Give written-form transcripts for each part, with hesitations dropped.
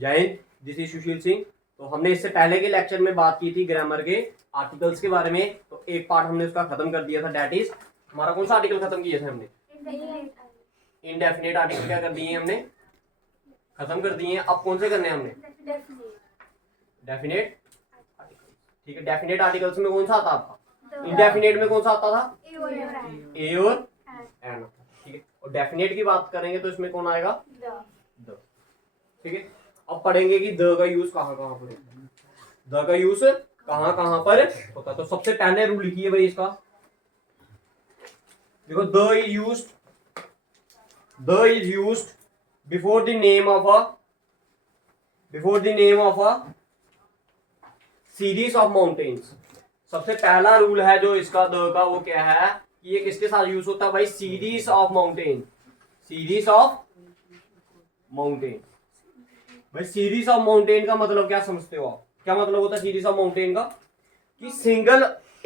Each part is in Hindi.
जय हिंद, दिस इज सुशील सिंह। तो हमने इससे पहले के लेक्चर में बात की थी ग्रामर के आर्टिकल्स के बारे में। तो एक पार्ट हमने उसका खत्म कर दिया था, दैट इज हमारा कौन सा आर्टिकल खत्म किया था हमने? इनडेफिनेट आर्टिकल क्या कर दिए हमने? खत्म कर दिए हैं। अब कौन से करने हैं हमने? Definite article. ठीक है, डेफिनेट आर्टिकल्स में कौन सा आता आपका? इनडेफिनेट में कौन सा आता था? ए और एन। ठीक है, और डेफिनेट की बात करेंगे तो इसमें कौन आएगा? द। ठीक है, अब पढ़ेंगे कि द का यूज कहाँ कहाँ पर होता है, द का यूज कहाँ कहाँ पर होता है। तो सबसे पहले रूल लिखिए भाई इसका। देखो, the is used before the name of a series of mountains. सबसे पहला रूल है जो इसका द का, वो क्या है कि ये किसके साथ यूज होता है भाई? Series of mountain. Series of mountain. भाई सीरीज ऑफ माउंटेन का मतलब क्या समझते हो आप? क्या मतलब होता है सीरीज ऑफ माउंटेन का? कि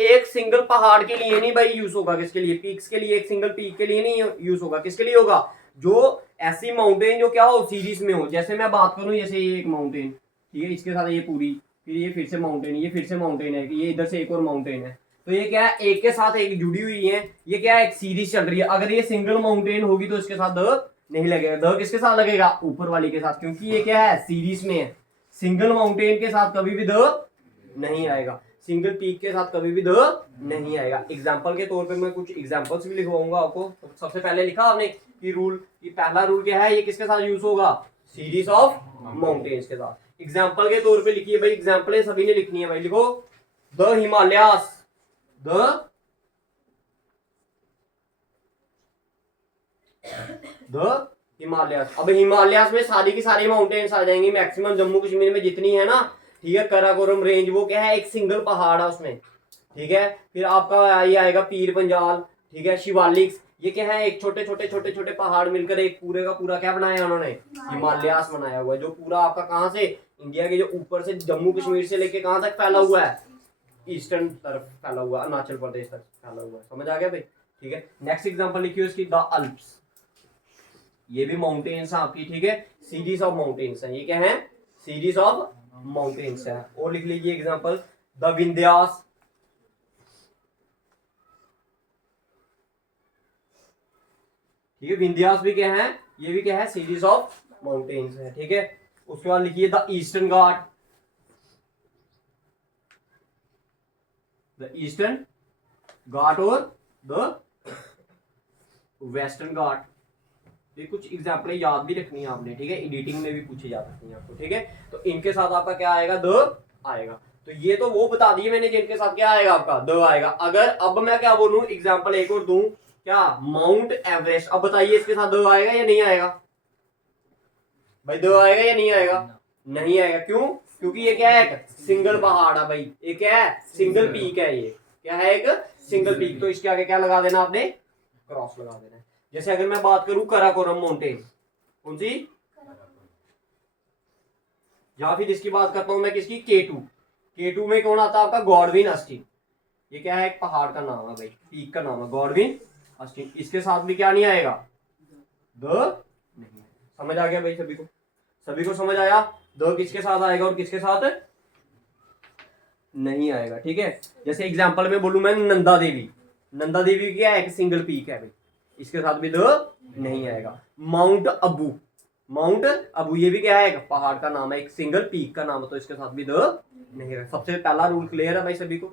एक सिंगल पहाड़ के लिए नहीं भाई यूज होगा। किसके लिए? पीक्स के लिए। एक सिंगल पीक के लिए नहीं यूज होगा। किसके लिए होगा? जो ऐसी माउंटेन जो क्या हो, सीरीज में हो। जैसे मैं बात करूं, जैसे ये एक माउंटेन, ठीक है, इसके साथ ये पूरी, फिर ये फिर से माउंटेन, ये फिर से माउंटेन है, ये इधर से एक और माउंटेन है। तो ये क्या है? एक के साथ एक जुड़ी हुई है। ये क्या है? एक सीरीज चल रही है। अगर ये सिंगल माउंटेन होगी तो इसके साथ द नहीं लगेगा। द किसके साथ लगेगा? ऊपर वाली के साथ, क्योंकि ये क्या है? सीरीज में है। सिंगल माउंटेन के साथ कभी भी द नहीं आएगा। सिंगल पीक के साथ कभी भी द नहीं आएगा। एग्जाम्पल के तौर पे मैं कुछ एग्जाम्पल्स भी लिखवाऊंगा आपको। तो सबसे पहले लिखा आपने कि रूल, कि पहला रूल क्या है? ये किसके साथ यूज होगा? सीरीज ऑफ माउंटेन्स के साथ। एग्जाम्पल के तौर पे लिखिए भाई, एग्जाम्पल सभी ने लिखनी है भाई। लिखो, द हिमालयास। द हिमालयास। अब हिमालयास में सारी की सारी माउंटेन्स आ जाएंगी मैक्सिमम। जम्मू कश्मीर में जितनी है ना, ठीक है, कराकोरम रेंज, वो क्या है? एक सिंगल पहाड़ है उसमें। ठीक है, फिर आपका ये आएगा पीर पंजाल, ठीक है, शिवालिक्स। ये क्या है? एक छोटे छोटे छोटे छोटे पहाड़ मिलकर एक पूरे का पूरा क्या बनाया उन्होंने? हिमालयास बनाया हुआ है। जो पूरा आपका कहाँ से? इंडिया के जो ऊपर से जम्मू कश्मीर से लेके कहाँ तक फैला हुआ है? ईस्टर्न तरफ फैला हुआ, अरुणाचल प्रदेश तक फैला हुआ है। समझ आ गया भाई? ठीक है, नेक्स्ट एग्जांपल लिखिए उसकी, द अल्प्स। ये भी माउंटेन्स है आपकी, ठीक है, सीरीज ऑफ माउंटेन्स है। ये क्या है? सीरीज ऑफ माउंटेन्स है। और लिख लीजिए एग्जांपल, द विंध्यास। ठीक है, विंध्यास भी क्या है? ये भी क्या है? सीरीज ऑफ माउंटेन्स है। ठीक है, उसके बाद लिखिए the eastern Ghat. The eastern Ghat और द वेस्टर्न घाट। ये कुछ एग्जाम्पल याद भी रखनी है आपने, ठीक है, एडिटिंग में भी पूछी जा सकती है आपको। ठीक है, तो इनके साथ आपका क्या आएगा? द आएगा। तो ये तो वो बता दिए मैंने जिनके साथ क्या आएगा आपका? द आएगा। अगर अब मैं क्या बोलूं, एग्जाम्पल एक और दूं, क्या? Mount Everest. अब बताइए इसके साथ द आएगा या नहीं आएगा? भाई द आएगा या नहीं आएगा? नहीं आएगा। क्यों? क्योंकि ये क्या है? एक सिंगल पहाड़ है भाई। ये क्या है? सिंगल पीक है। ये क्या है? एक सिंगल पीक। तो इसके आगे क्या लगा देना आपने? क्रॉस लगा देना है। जैसे अगर मैं बात करूं कराकोरम माउंटेन, कौन सी? या फिर इसकी बात करता हूं मैं, किसकी? केटू। केटू में कौन आता है आपका? गॉडविन अस्टीन। ये क्या है? एक पहाड़ का नाम है भाई, पीक का नाम है गॉडविन अस्टीन। इसके साथ भी क्या नहीं आएगा? द नहीं आएगा। समझ आ गया भाई सभी को? सभी को समझ आया? द किसके साथ आएगा और किसके साथ नहीं आएगा? ठीक है, जैसे एग्जांपल में बोलूं मैं, नंदा देवी। नंदा देवी क्या है? एक सिंगल पीक है भाई, इसके साथ भी द नहीं आएगा। माउंट अबू। माउंट अबू ये भी क्या है? एक पहाड़ का नाम है, एक सिंगल पीक का नाम है, तो इसके साथ भी द नहीं आएगा। सबसे पहला रूल क्लियर है भाई सभी को?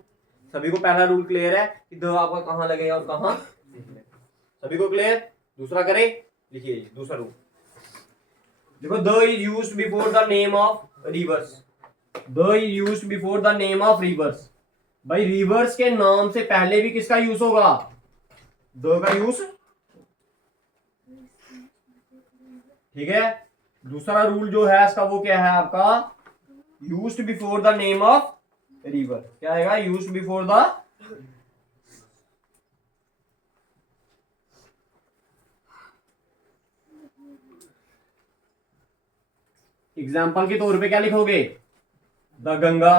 सभी को पहला रूल क्लियर है कि द आपका कहां लगेगा और कहां नहीं लगेगा? सभी को क्लियर? दूसरा करें, लिखिए दूसरा रूल। देखो, the is used before the name of reverse. The is used before the name of reverse. भाई रिवर्स के नाम से पहले भी किसका यूज होगा? द का यूज। ठीक है, दूसरा रूल जो है इसका, वो क्या है आपका? Used before the name of river. क्या आएगा? Used before the. एग्जाम्पल के तौर पे क्या लिखोगे? The Ganga,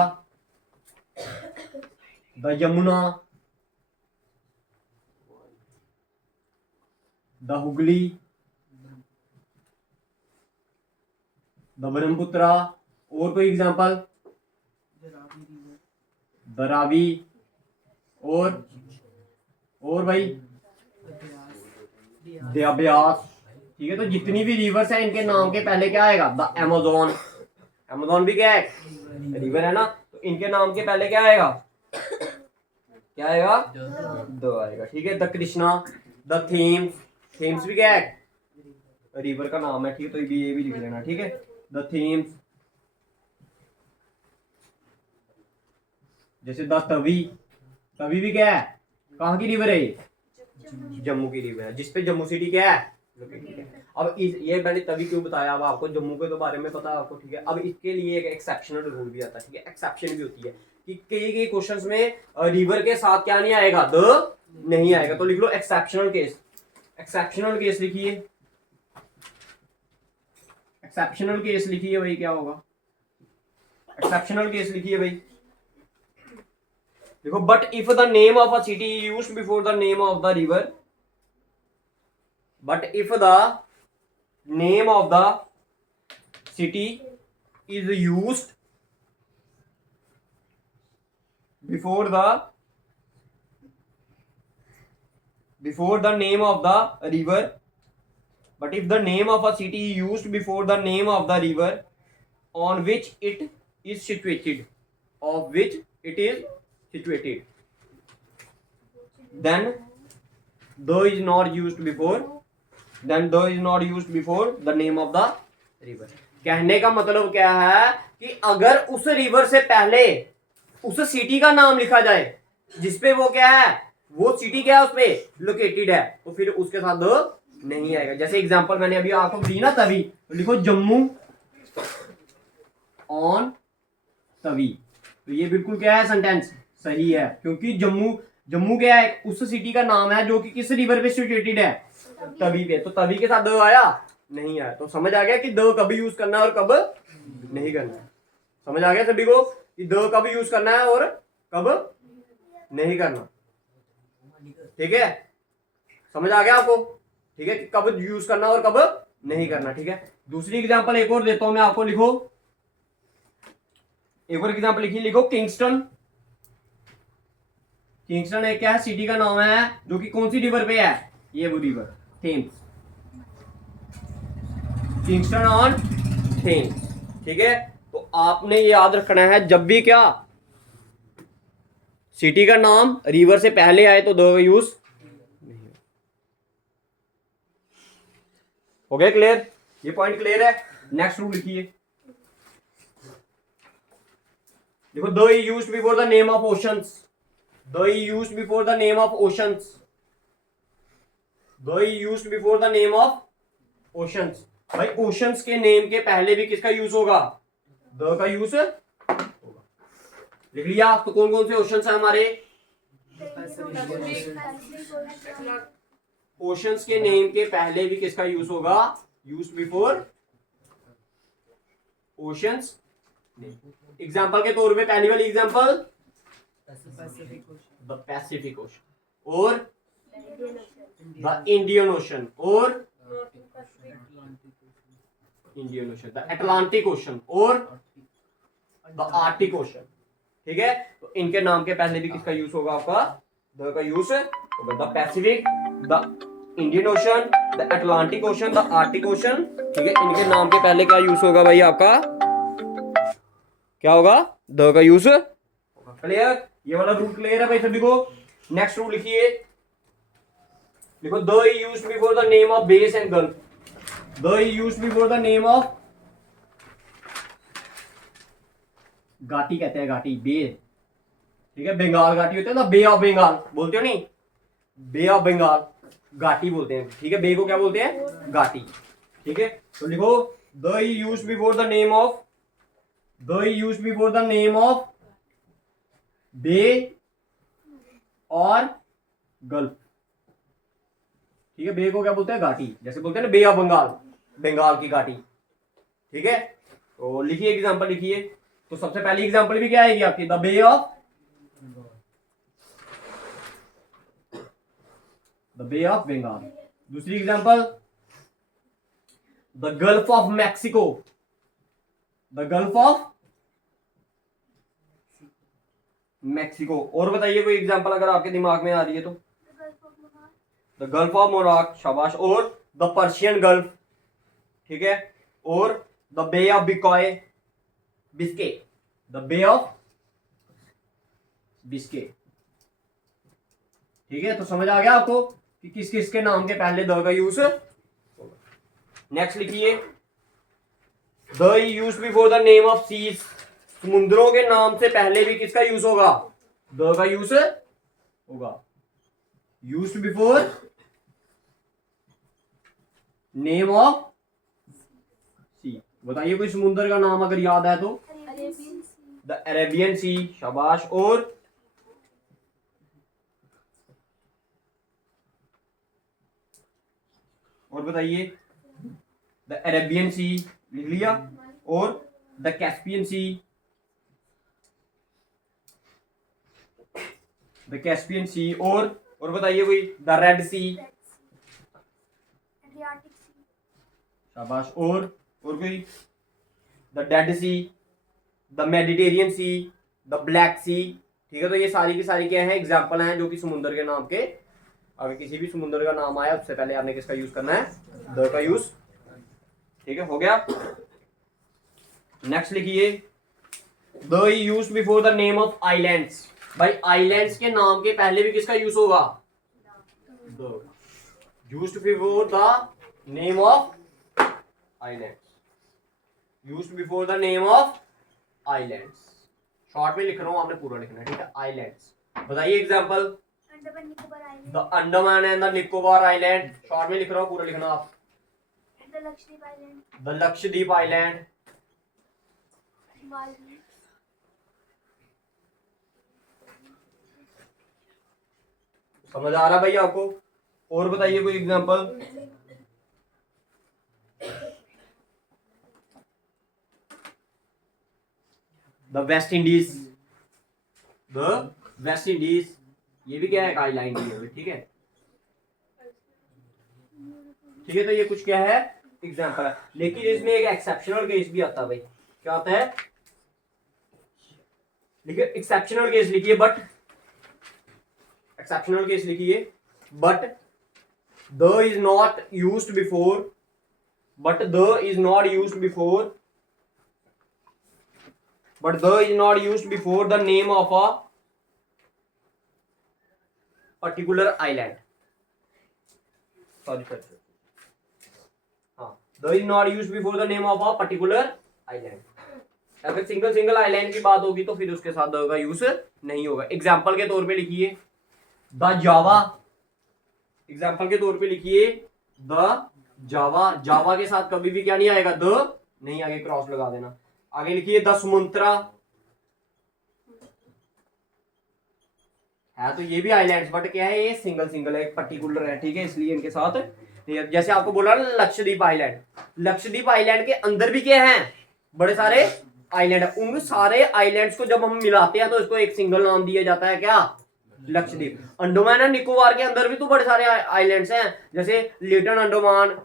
the Yamuna, the Hooghly, the Brahmaputra. और कोई एग्जांपल? द रावी। और भाई द ब्यास। ठीक है, तो जितनी भी रिवर्स है इनके नाम के पहले क्या आएगा? The Amazon. अमेज़न भी क्या है? रिवर है ना, तो इनके नाम के पहले क्या आएगा? क्या आएगा? द आएगा। ठीक है, the Krishna, the Thames. Thames भी क्या है? रिवर का नाम है। ठीक है, तो ये भी लिख लेना। ठीक है, द थेम्स। जैसे द तवी। तवी भी क्या है? कहाँ की रिवर है ये? जम्मू की रिवर है, जिसपे जम्मू सिटी क्या है? लोकेटेड है। अब ये मैंने तभी क्यों बताया, अब आपको जम्मू के तो बारे में पता है आपको। ठीक है, अब इसके लिए एक एक्सेप्शनल रूल भी आता है। ठीक है, एक्सेप्शन भी होती है कि कई क्वेश्चंस में रिवर के साथ क्या नहीं आएगा? द नहीं आएगा, तो लिख लो एक्सेप्शनल केस। एक्सेप्शनल केस लिखिए। एक्सेप्शनल केस लिखिए भाई, क्या होगा? एक्सेप्शनल केस लिखिए भाई। देखो, but if the name of a city used before the name of the river, but if the name of the city is used before the name of the river, but if the name of a city is used before the name of the river on which it is situated, then though is not used before the name of the river। कहने का मतलब क्या है कि अगर उस रिवर से पहले उस सिटी का नाम लिखा जाए जिसपे वो क्या है, वो सिटी क्या है, उसपे लोकेटेड है, तो फिर उसके साथ द नहीं आएगा। जैसे एग्जांपल मैंने अभी आपको दी ना, तवी, तो लिखो जम्मू ऑन तवी। तो ये बिल्कुल क्या है? सेंटेंस सही है, क्योंकि जम्मू क्या है? उस सिटी का नाम है जो कि किस रिवर पे सिचुएटेड है? तवी पे। तो तवी के साथ द आया? नहीं आया। तो समझ आ गया कि द कब यूज करना है और कब नहीं करना है। समझ आ गया सभी को कि द कब यूज करना है और कब नहीं करना। ठीक है, समझ आ गया आपको? ठीक है, कि कब यूज करना और कब नहीं करना। ठीक है, दूसरी एग्जांपल एक और देता हूं मैं आपको। लिखो, एक और एग्जांपल लिखिए। लिखो किंगस्टन। किंगस्टन एक क्या है? सिटी का नाम है जो कि कौन सी रिवर पे है? ये वो river Thames. Kingston on Thames. ठीक है, तो आपने ये याद रखना है, जब भी क्या सिटी का नाम रिवर से पहले आए तो द यूज नहीं हो गया। क्लियर? ये पॉइंट क्लियर है? नेक्स्ट रूल लिखिए। देखो, the used before the name of oceans. The used before the name of oceans. The used before the name of oceans. भाई ओशंस के नेम के पहले भी किसका यूज होगा? द का यूज होगा। लिख लिया? तो कौन कौन से ओशंस है हमारे? ओशंस के नेम के पहले भी किसका यूज होगा? Use before oceans. एग्जाम्पल के तौर पे पहली वाली एग्जाम्पल द पैसिफिक ओशन और द इंडियन ओशन और Indian ocean, the Atlantic ocean और द आर्टिक ओशन। ठीक है, तो इनके नाम के पहले भी किसका यूज होगा? आपका द का यूज होगा। The Pacific, the Indian ocean, the Atlantic ocean, the Arctic ocean. ठीक है, इनके नाम के पहले क्या यूज होगा भाई? आपका क्या होगा? द का यूज होगा। क्लियर? ये वाला रूल क्लियर है भाई सभी को? नेक्स्ट रूल लिखिए। देखो, the used before the name of base and gulf. The used before the name of घाटी कहते हैं, घाटी, बे। ठीक है, बंगाल घाटी होते हैं ना, बे ऑफ बंगाल बोलते हो नहीं? बे ऑफ बंगाल घाटी बोलते हैं। ठीक है, बे को क्या बोलते हैं? घाटी। ठीक है, तो लिखो, the used before the name of bay और गल्फ। ठीक है, बे को क्या बोलते हैं? घाटी। जैसे बोलते हैं ना बे ऑफ बंगाल, बंगाल की घाटी। ठीक है, तो लिखिए, एग्जांपल लिखिए। तो सबसे पहली एग्जांपल भी क्या आएगी आपकी? The Bay of Bengal. दूसरी example the Gulf of Mexico. The Gulf of Mexico. और बताइए कोई एग्जांपल अगर आपके दिमाग में आ रही है तो। द गल्फ ऑफ मोनाक, शाबाश। और द पर्शियन गल्फ, ठीक है। और the Bay of Biscay, Biscay, the Bay of Biscay, ठीक है। तो समझ आ गया आपको कि किस किस के नाम के पहले द का यूज। नेक्स्ट लिखिए, the use before the name of seas. समुद्रों के नाम से पहले भी किसका यूज होगा? द का यूज होगा। यूज बिफोर नेम ऑफ सी। बताइए कोई समुद्र का नाम अगर याद है तो। द अरेबियन सी, शाबाश। और बताइए, द अरेबियन सी लिख लिया। और the Caspian Sea, the Caspian Sea. और बताइए कोई, द रेड सी, शाबाश। और कोई, the Dead Sea, the Mediterranean Sea, the Black Sea, ठीक है। तो ये सारी की सारी क्या है? एग्जाम्पल हैं जो कि समुद्र के नाम के, अगर किसी भी समुद्र का नाम आया उससे पहले आपने किसका यूज करना है? द का यूज, ठीक है। हो गया। नेक्स्ट लिखिए, the use before the name of islands. भाई आइलैंड्स के नाम के पहले भी किसका यूज होगा? The. Used before the name of islands, used before the name of islands. Short में लिख रहा हूं, आपने पूरा लिखना है, ठीक है। आइलैंड्स, बताइए example. The Andaman and the Nicobar island. Short में लिख रहा हूं, पूरा लिखना आप। The Lakshadweep island. समझ आ रहा भाई आपको? और बताइए कोई example. The West Indies, the West Indies, ये भी क्या है? आइलैंड ही है, ठीक है। ठीक है, तो ये कुछ क्या है? एग्जांपल है। लेकिन इसमें एक एक्सेप्शनल केस भी आता है भाई। क्या आता है? लिखिए एक्सेप्शनल केस, लिखिए बट, एक्सेप्शनल केस लिखिए, but the is not used before, but the is not used before, but the is not used before the name of a particular island. Sorry. हाँ, the is not used before the name of a particular island. अगर सिंगल आइलैंड की बात होगी तो फिर उसके साथ द का यूज नहीं होगा। एग्जाम्पल के तौर पे लिखिए, द जावा। एग्जाम्पल के तौर पे लिखिए, द जावा। जावा के साथ कभी भी क्या नहीं आएगा? द नहीं, आगे क्रॉस लगा देना। आगे लिखिए, द सुमंत्रा है, तो ये भी आइलैंड्स, बट क्या है? ये सिंगल है, पर्टिकुलर है, ठीक है। इसलिए इनके साथ, जैसे आपको बोला ना लक्षद्वीप आइलैंड, लक्षद्वीप आइलैंड के अंदर भी क्या है? बड़े सारे आइलैंड है। उन सारे आइलैंड्स को जब हम मिलाते हैं तो इसको एक सिंगल नाम दिया जाता है, क्या? लक्षद्वीप। अंडमान एंड निकोबार के अंदर भी तो बड़े सारे आइलैंड्स हैं, जैसे लिटिल अंडमान,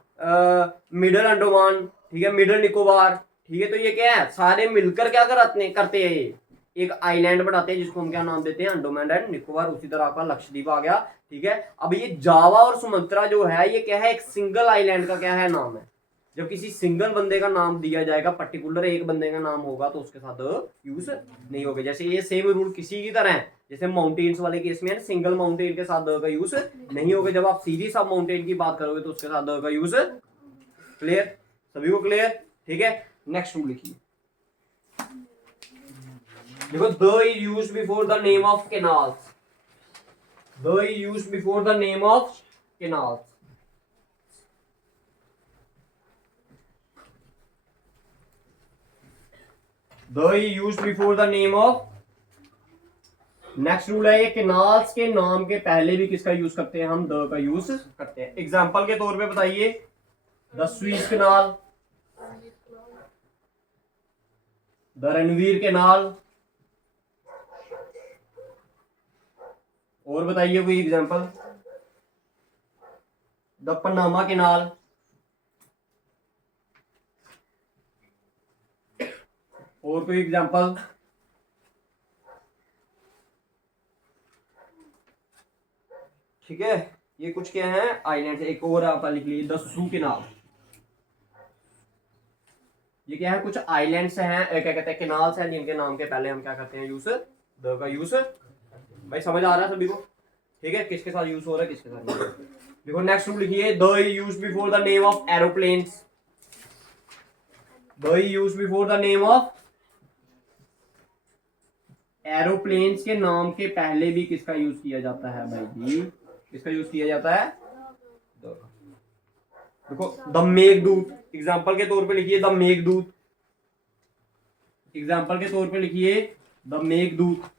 मिडल अंडमान, ठीक है, मिडल निकोबार, ठीक है। तो ये क्या है? सारे मिलकर क्या करते हैं? एक आइलैंड बनाते हैं, जिसको हम क्या नाम देते हैं? अंडमान एंड निकोबार। उसी तरह आपका लक्षद्वीप आ गया, ठीक है। अब ये जावा और सुमंत्रा जो है, ये क्या है? एक सिंगल आइलैंड का क्या है? नाम है। जब किसी सिंगल बंदे का नाम दिया जाएगा, पर्टिकुलर एक बंदे का नाम होगा, तो उसके साथ यूज नहीं होगा। जैसे ये सेम रूल किसी की तरह है, जैसे माउंटेन्स वाले केस में सिंगल माउंटेन के साथ द का यूज नहीं होगा। जब आप सीरीज ऑफ माउंटेन की बात करोगे तो उसके साथ द का यूज। क्लियर? सभी को क्लियर? ठीक है। नेक्स्ट रूल लिखिए, देखो, the is used before the name of canals. The is used before the name of canals. The is used before the name of. Next rule है, ये कैनाल्स के नाम के पहले भी किसका यूज करते हैं? हम द का यूज करते हैं। एग्जांपल के तौर पे बताइए, द स्वीज कैनाल, द रणवीर कैनाल। और बताइए कोई एग्जांपल, द पनामा कैनाल, और कोई एग्जांपल? ठीक है, ये कुछ क्या है, आइलैंड। एक और आप लिख लीजिए, द सू केनाल। ये क्या है, कुछ आइलैंड्स हैं, क्या कहते हैं, केनाल्स हैं, जिनके नाम के पहले हम क्या करते हैं, यूज द का यूज। भाई समझ आ रहा है सभी को? ठीक है, किसके साथ यूज हो रहा है, किसके साथ नहीं। देखो नेक्स्ट रूल लिखिए, the use before the name of aeroplanes. The use before the name of aeroplanes के नाम के पहले भी किसका यूज किया जाता है भाई जी? किसका यूज किया जाता है? देखो द मेघदूत, एग्जाम्पल के तौर पे लिखिए द मेघदूत। एग्जाम्पल के तौर पे लिखिए द मेघदूत।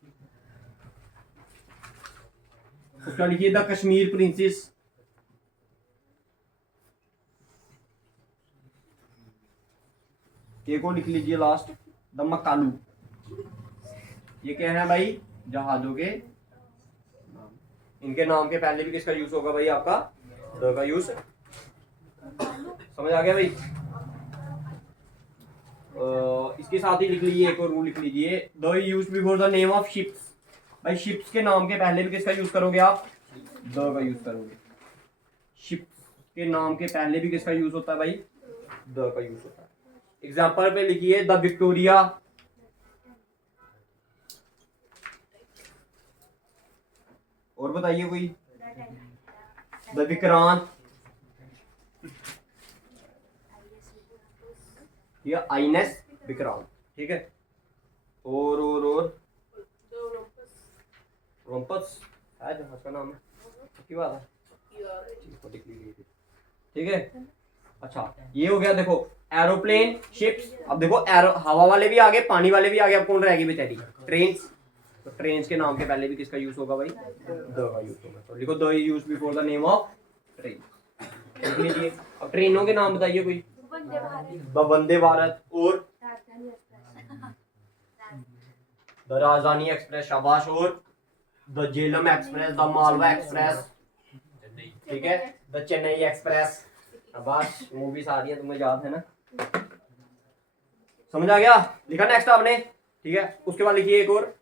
उसका लिखिए द कश्मीर प्रिंसेस। एक और लिख लीजिए लास्ट, द मकालू। ये क्या है भाई? जहाजों के नाम। इनके नाम के पहले भी किसका यूज होगा भाई? आपका द का यूज। समझ आ गया भाई? इसके साथ ही लिख लीजिए, एक और रूल लिख लीजिए, the use before the name of ships. भाई शिप्स के नाम के पहले भी किसका यूज करोगे आप? द का यूज करोगे। शिप्स के नाम के पहले भी किसका यूज होता है भाई? द का यूज होता है। एग्जाम्पल पे लिखिए द विक्टोरिया। और बताइए कोई? द विक्रांत या आईएनएस विक्रांत। ठीक है, और रोम्पस है जहाज का नाम है, की बात है। ठीक है, अच्छा ये हो गया। देखो एरोप्लेन, शिप्स। अब देखो एरो, हवा वाले भी आगे, पानी वाले भी आगे, अब कौन रहेगी बेचारी? ट्रेन्स। तो ट्रेन्स के नाम के पहले भी किसका यूज होगा भाई? द का यूज होगा। तो लिखो the use before the name of train. लिख लीजिए। अब ट्रेनों के नाम बताइए कोई? द वंदे भारत, और द राजधानी एक्सप्रेस, शाबाश, और the Jhelum express, the Malwa express. ठीक है, द चेन्नई एक्सप्रेस। शाबाश, मूवीज आ रही है, तुम्हें याद है ना? समझ आ गया? लिखा नेक्स्ट आपने? ठीक है, उसके बाद लिखिए एक और।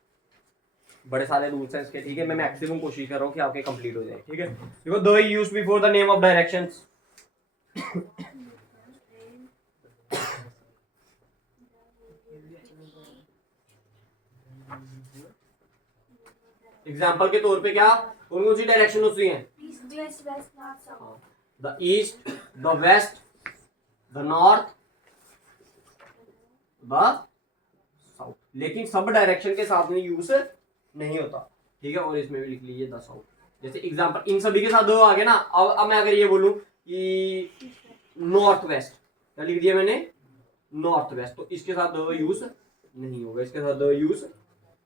बड़े सारे रूल्स हैं इसके। ठीक है, मैं मैक्सिमम कोशिश कर रहा हूँ कि आपके कंप्लीट हो जाए। ठीक है, देखो the use before the name of directions. Example के तौर पे क्या, कौन कौन सी डायरेक्शन होती हैं? The east, the west, the north, the south. लेकिन सब डायरेक्शन के साथ में यूज नहीं होता। ठीक है, और इसमें भी लिख लीजिए द साउथ। जैसे एग्जाम्पल, इन सभी के साथ दो आगे ना। अब मैं अगर ये बोलूं कि नॉर्थ वेस्ट, क्या लिख दिया मैंने? North west. तो इसके साथ दो यूज नहीं होगा, इसके साथ दो यूज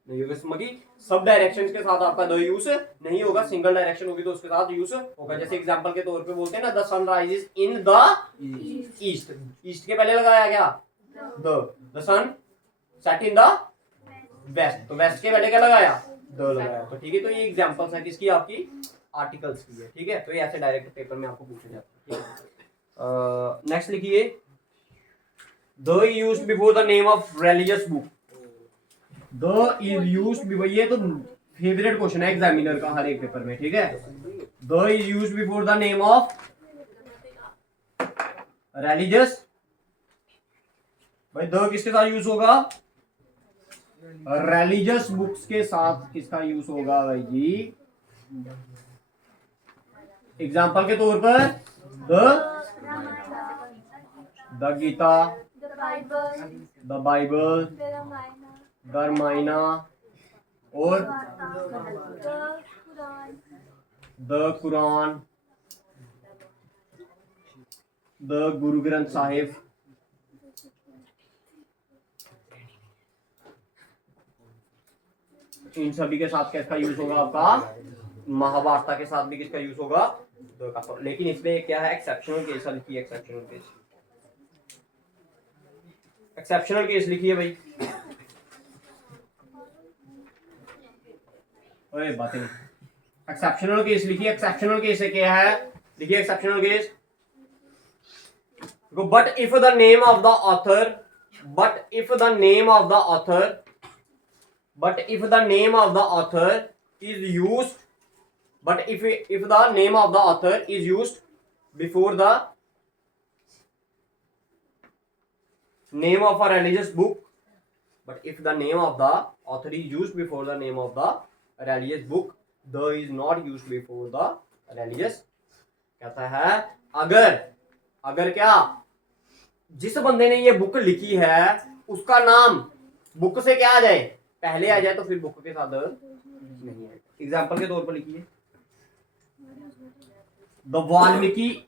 नहीं होगा। मतलब सब डायरेक्शन के साथ आपका दो यूज नहीं होगा, सिंगल डायरेक्शन होगी तो उसके साथ यूज होगा। जैसे एग्जांपल के तौर पे बोलते हैं ना, the sun rises in the east. East के पहले लगाया क्या? The sun set in the west. तो वेस्ट के पहले क्या लगाया? द लगाया। तो ठीक है, तो ये एग्जांपल्स है किसकी? आपकी आर्टिकल्स की है। ठीक है, तो ये ऐसे डायरेक्ट पेपर में आपको पूछे जाते हैं। नेक्स्ट लिखिए, the used before the name of religious book. The is used before, ये तो फेवरेट क्वेश्चन है एग्जामिनर का हर एक पेपर में। ठीक है, the is used before the name of religious. भाई द किसके साथ यूज होगा? रिलीजियस बुक्स के साथ किसका यूज होगा भाई जी? एग्जाम्पल के तौर पर the Gita, the Bible, the Ramayana, और द कुरान, द गुरु ग्रंथ साहिब। इन सभी के साथ किसका यूज होगा आपका? महाभारत के साथ भी किसका यूज होगा? द का। लेकिन इसमें क्या है, एक्सेप्शनल केस लिखिए। एक्सेप्शनल केस, एक्सेप्शनल केस लिखिए भाई। ओए बातें, एक्सेप्शनल केस लिखिए। एक्सेप्शनल केस क्या है? लिखिए exceptional case. But if the name of the author but if the name of the author is used before the name of a religious book, but if the name of the author is used before the name of the religious book, the is not used before the religious. कहता है अगर क्या जिस बंदे ने ये बुक लिखी है उसका नाम बुक से क्या आ जाए, पहले आ जाए, तो फिर बुक के साथ नहीं आएगा. एग्जाम्पल के तौर पर लिखिए, द वाल्मीकि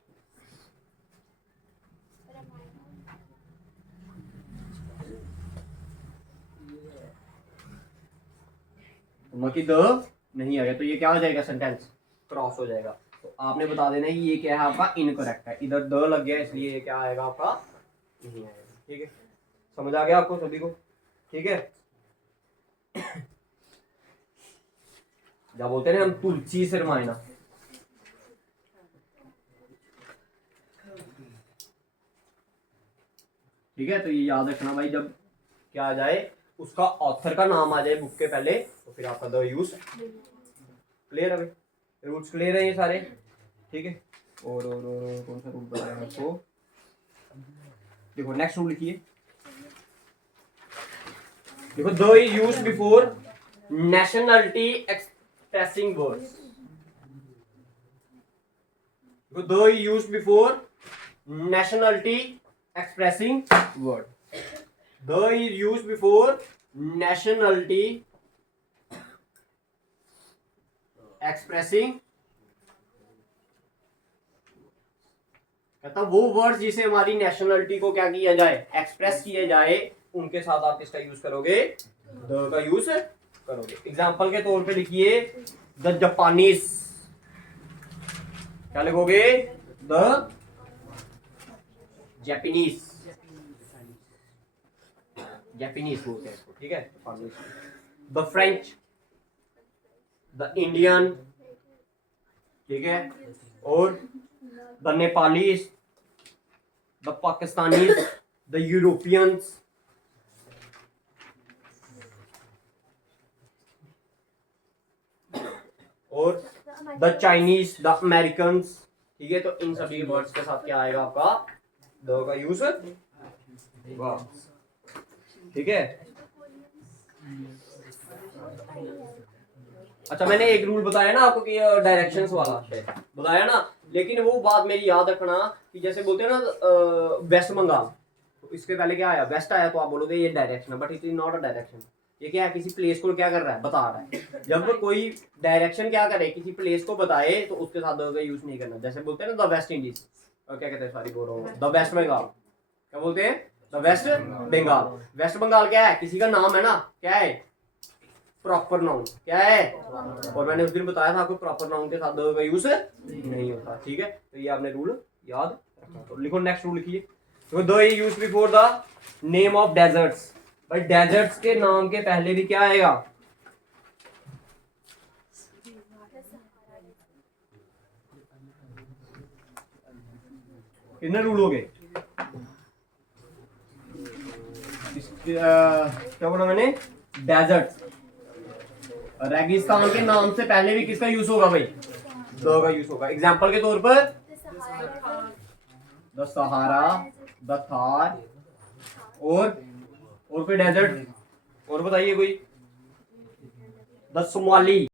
द नहीं आएगा, तो ये क्या हो जाएगा, सेंटेंस क्रॉस हो जाएगा. तो आपने बता देना है ये क्या है आपका इनकरेक्ट है, इधर द लग गया इसलिए ये क्या आएगा आपका नहीं आएगा. ठीक है, समझ आ गया आपको सभी को. ठीक है, जब बोलते हैं हम तुलसी से रामायण, ठीक है, तो ये याद रखना भाई, जब क्या आ जाए उसका ऑथर का नाम आ जाए बुक के पहले, तो फिर आपका द यूज. क्लियर है भाई, रूल्स क्लियर है ये सारे. ठीक है, और कौन सा रूल बताया आपको, देखो नेक्स्ट रूल लिखिए. देखो, the is used before nationality expressing words. देखो, the is used before nationality expressing word. The is used before nationality expressing, कहता वो वर्ड्स जिसे हमारी नेशनलिटी को क्या किया जाए, एक्सप्रेस किया जाए, उनके साथ आप किसका यूज करोगे, द का यूज करोगे. एग्जाम्पल के तौर पे लिखिए, द जापानीज, क्या लिखोगे, द जापानीज बोलते हैं इसको. ठीक है, द फ्रेंच, द इंडियन, ठीक है, और the Nepalese, the Pakistanis, the Europeans, और द चाइनीज, द अमेरिकन्स. ठीक है, तो इन सभी वर्ड्स के साथ क्या आएगा आपका, द का यूज होगा. ठीक है, अच्छा मैंने एक रूल बताया ना आपको कि डायरेक्शंस वाला बताया ना, लेकिन वो बात मेरी याद रखना कि जैसे बोलते हैं ना वेस्ट बंगाल, तो इसके पहले क्या आया, वेस्ट आया, तो आप बोलोगे ये डायरेक्शन है, but it is not a direction. ये क्या है, किसी प्लेस को क्या कर रहा है, बता रहा है. जब कोई डायरेक्शन क्या करे, किसी प्लेस को बताए, तो उसके साथ द का यूज नहीं करना. जैसे बोलते हैं ना द वेस्ट इंडीज, और क्या कहते हैं, सॉरी बोल रहा हूँ, द वेस्ट बंगाल, क्या बोलते हैं, the west Bengal. West Bengal क्या है, किसी का नाम है ना, क्या है, प्रॉपर नाउन, क्या है. और मैंने उस दिन बताया था आपको प्रॉपर नाउन के साथ द का यूज नहीं होता. ठीक है, तो ये आपने रूल याद रखना. तो लिखो नेक्स्ट रूल लिखिए. तो the is used before the name of desserts. भाई डेजर्ट्स के नाम के पहले भी क्या आएगा, कितने रूल हो गए, क्या बोला मैंने, डेजर्ट. रेगिस्तान के नाम से पहले भी किसका यूज होगा भाई, द का यूज होगा. एग्जांपल के तौर पर द सहारा, द थार, और कोई डेजर्ट, और बताइए कोई, द सोमाली.